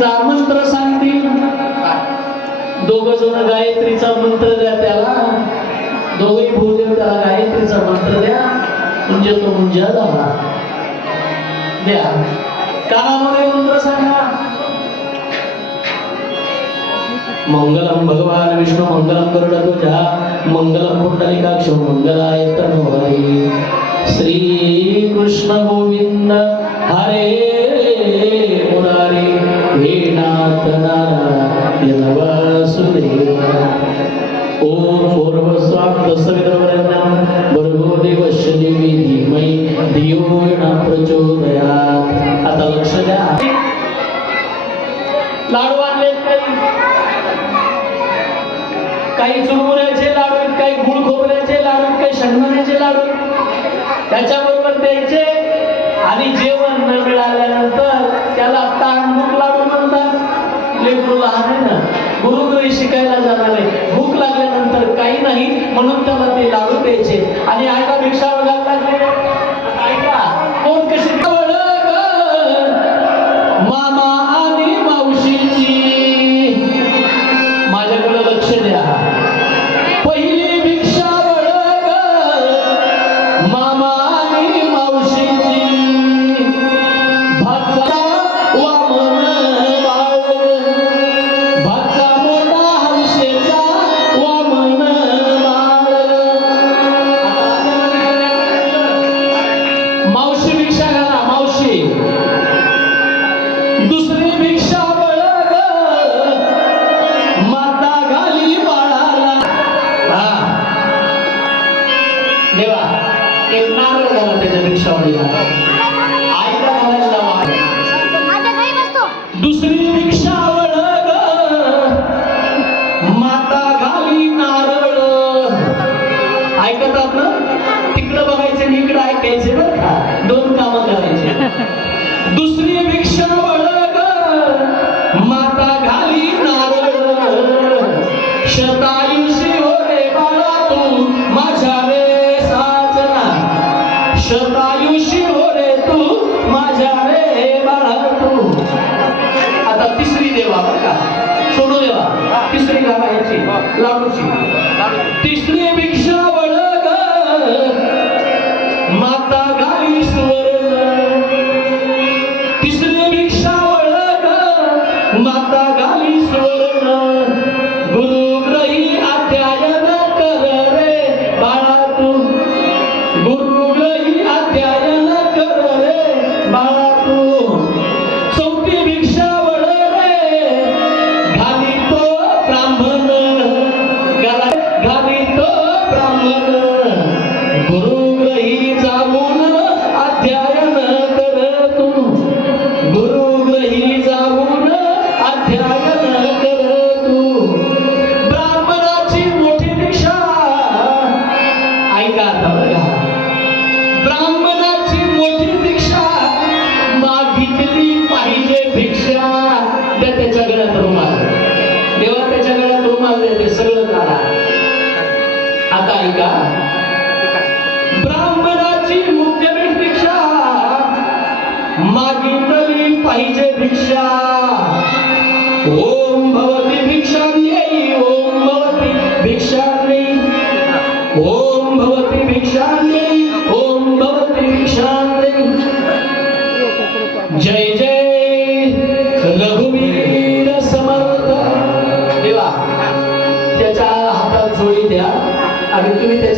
गायत्रीचा मंत्र सांगतील. दोघ जण गायत्रीचा मंत्र द्या त्याला. दोघही भोजन त्याला गायत्रीचा मंत्र द्या. म्हणजे तो म्हणजे झाला द्या. कानामध्ये मंत्र सांगा. मंगलम भगवान विष्णु मंगलम गरुड ध्वजा मंगलम कुंडलिकाक्ष मंगलायतन श्री कृष्ण गोविंद हरे भर्गो देवस्य देवी धीमहि धियो प्रचोदयात् आता लक्ष द्या लाडू आणले काही चुरमुऱ्याचे लाडू आहेत, काही गुळ खोबऱ्याचे लाडू आहेत, काही शेंगदाण्याचे लाडू त्याच्याबरोबर त्यांचे आणि जेवण आहे शिकायला जाणार. आहे भूक लागल्यानंतर काही नाही म्हणून त्याला ते लाडू द्यायचे आणि ऐका भिक्षा वगैरे दुसरी भिक्षा वळग माता घाली नारळ शतायुषी हो रे बाळा तू माझ्या रे साजना. शतायुषी हो रे तू माझ्या रे बाळा तू. आता तिसरी देवा बघा सोडू देवा. तिसरी घालायची ब्राह्मणाची मुख्य भिक्षा मागितली पाहिजे भिक्षा. ओम भवती भिक्षा येई ओम भवती भिक्षान्यै ओम भवती भिक्षा येई ओम भवती भिक्षान्यै जय जय रघुवीर समर्थ. देवा त्याच्या हातात जोडी द्या आणि तुम्ही त्याच्या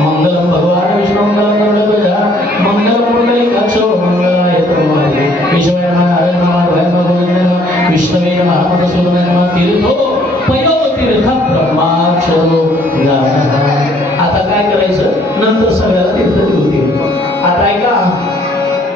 మంగళం భగవాన్ విష్ణు మంగళం మంగళం పుండలిక అక్షో మంగళాయ ప్రమాది విశ్వయ నారాయణ నమ భైరవ గోవింద నమ విష్ణువే నమ మధుసూదన నమ తీర్థో పయో తీర్థం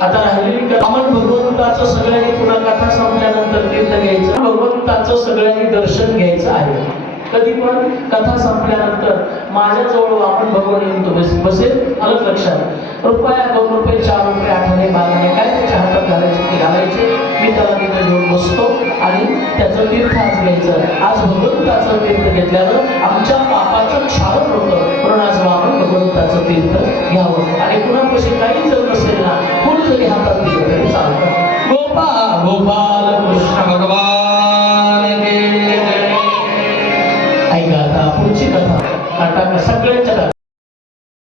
आता राहिलेली आपण भगवंताचं सगळ्यांनी पुन्हा कथा संपल्यानंतर तीर्थ घ्यायचं भगवंताचं सगळ्यांनी दर्शन घ्यायचं आहे. कधी पण कथा संपल्यानंतर माझ्याजवळ आपण भगवान येऊन तो बस बसेल आलं लक्षात. रुपया दोन रुपये चार रुपये आठवणे बाराने काय त्याच्या हातात घालायचे ते घालायचे. मी त्याला तिथे घेऊन बसतो आणि त्याचं तीर्थ आज घ्यायचं आज भगवंताचं तीर्थ घेतल्यानं आमच्या पापाचं क्षारण होतं. म्हणून आज आपण भगवंताचं तीर्थ घ्यावं. आणि कुणापाशी काही जर नसेल ना